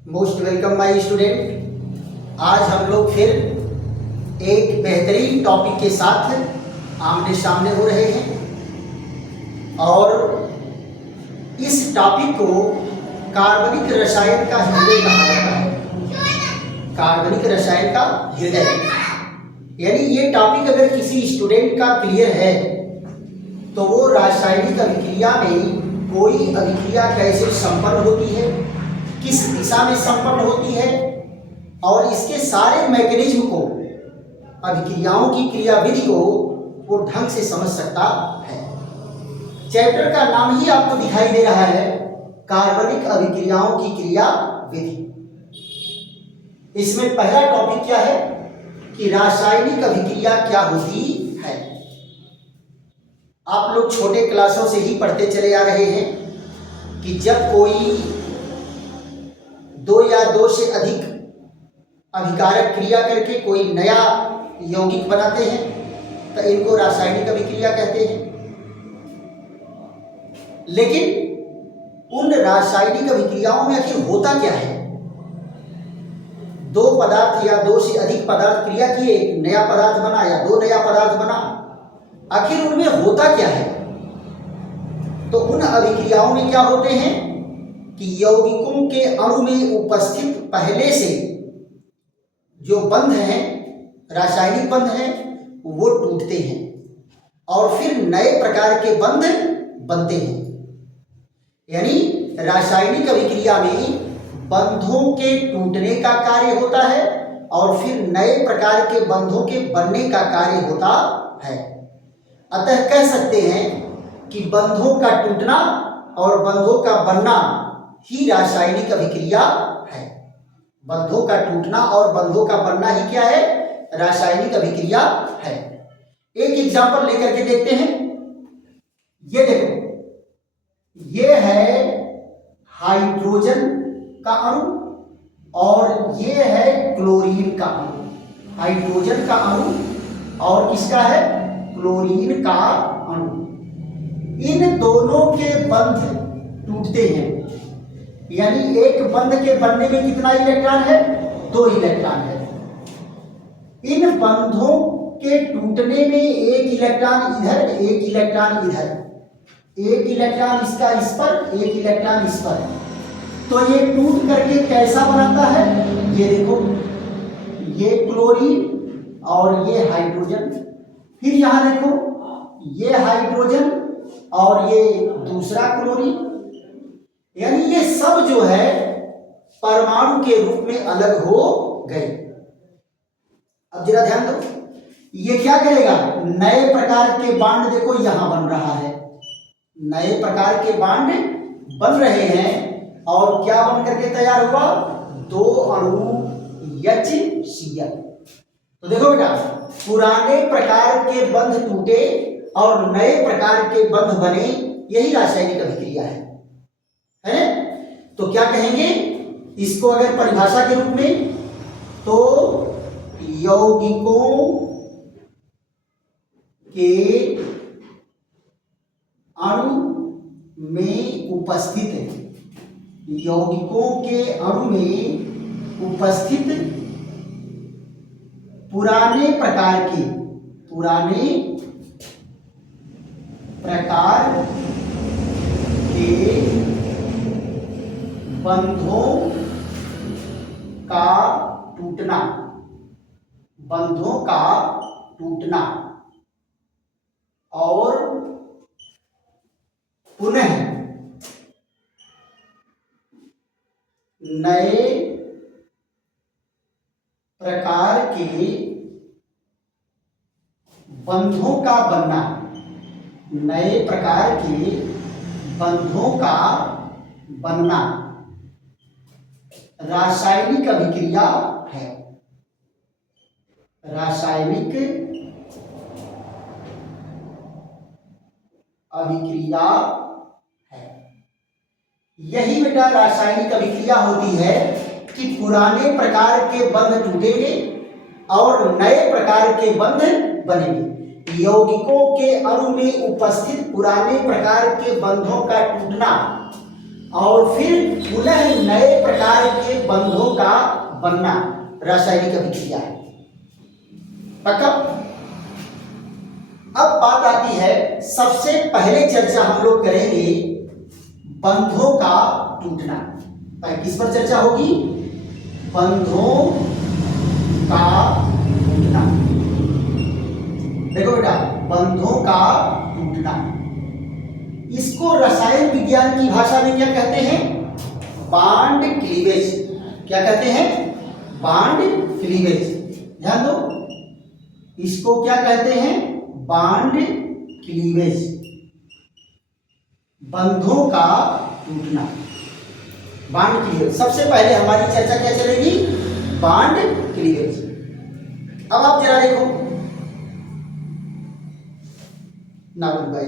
Most welcome my student. आज हम लोग फिर एक बेहतरीन टॉपिक के साथ आमने सामने हो रहे हैं और इस टॉपिक को कार्बनिक रसायन का हृदय कहा जाता है। कार्बनिक रसायन का हृदय यानी ये टॉपिक अगर किसी स्टूडेंट का क्लियर है तो वो रासायनिक अभिक्रिया में कोई अभिक्रिया कैसे संपन्न होती है, किस दिशा में संपन्न होती है और इसके सारे मैकेनिज्म को, अभिक्रियाओं की क्रियाविधि को वो ढंग से समझ सकता है। चैप्टर का नाम ही आपको दिखाई दे रहा है, कार्बनिक अभिक्रियाओं की क्रियाविधि। इसमें पहला टॉपिक क्या है कि रासायनिक अभिक्रिया क्या होती है। आप लोग छोटे क्लासों से ही पढ़ते चले आ रहे हैं कि जब कोई दो या दो से अधिक अभिकारक क्रिया करके कोई नया यौगिक बनाते हैं तो इनको रासायनिक अभिक्रिया कहते हैं। लेकिन उन रासायनिक अभिक्रियाओं में आखिर होता क्या है? दो पदार्थ या दो से अधिक पदार्थ क्रिया किए, एक नया पदार्थ बना या दो नया पदार्थ बना, आखिर उनमें होता क्या है? तो उन अभिक्रियाओं में क्या होते हैं कि यौगिकों के अणु में उपस्थित पहले से जो बंध हैं, रासायनिक बंध हैं, वो टूटते हैं और फिर नए प्रकार के बंध बनते हैं। यानी रासायनिक अभिक्रिया में बंधों के टूटने का कार्य होता है और फिर नए प्रकार के बंधों के बनने का कार्य होता है। अतः कह सकते हैं कि बंधों का टूटना और बंधों का बनना ही रासायनिक अभिक्रिया है। बंधों का टूटना और बंधों का बनना ही क्या है? रासायनिक अभिक्रिया है। एक एग्जांपल लेकर के देखते हैं। ये देखो, ये है हाइड्रोजन का अणु और ये है क्लोरीन का अणु। हाइड्रोजन का अणु और किसका है? क्लोरीन का अणु। इन दोनों के बंध टूटते हैं। यानी एक बंध के बनने में कितना इलेक्ट्रॉन है? 2 इलेक्ट्रॉन है। इन बंधों के टूटने में एक इलेक्ट्रॉन इधर, एक इलेक्ट्रॉन इधर, एक इलेक्ट्रॉन इसका इस पर, एक इलेक्ट्रॉन इस पर। तो ये टूट करके कैसा बनाता है? ये देखो, ये क्लोरीन और ये हाइड्रोजन। फिर यहां देखो, ये हाइड्रोजन और ये दूसरा क्लोरीन। यानी ये सब जो है परमाणु के रूप में अलग हो गए। अब जरा ध्यान दो, ये क्या करेगा? नए प्रकार के बांड देखो यहां बन रहा है। नए प्रकार के बांड बन रहे हैं और क्या बन करके तैयार हुआ? 2 अणु HCl। तो देखो बेटा, पुराने प्रकार के बंध टूटे और नए प्रकार के बंध बने, यही रासायनिक अभिक्रिया है। तो क्या कहेंगे इसको अगर परिभाषा के रूप में? तो यौगिकों के अणु में उपस्थित, यौगिकों के अणु में उपस्थित पुराने प्रकार के बंधों का टूटना, बंधों का टूटना और पुनः नए प्रकार के बंधों का बनना, नए प्रकार के बंधों का बनना रासायनिक अभिक्रिया है। रासायनिक अभिक्रिया है। यही बेटा रासायनिक अभिक्रिया होती है कि पुराने प्रकार के बंध टूटेंगे और नए प्रकार के बंध बनेंगे। यौगिकों के अणु में उपस्थित पुराने प्रकार के बंधों का टूटना और फिर पुनः नए प्रकार के बनना रासायनिक अभिक्रिया है। पक्का? अब बात आती है, सबसे पहले चर्चा हम लोग करेंगे बंधों का टूटना। किस पर चर्चा होगी? बंधों का टूटना। देखो बेटा, बंधों का टूटना, इसको रसायन विज्ञान की भाषा में क्या कहते हैं? Bond cleavage. क्या कहते हैं? Bond cleavage. ध्यान दो, इसको क्या कहते हैं? बॉन्ड क्लीवेज, बंधों का टूटना, बॉन्ड क्लीवेज। सबसे पहले हमारी चर्चा क्या चलेगी? Bond cleavage. अब आप जरा देखो नावल भाई,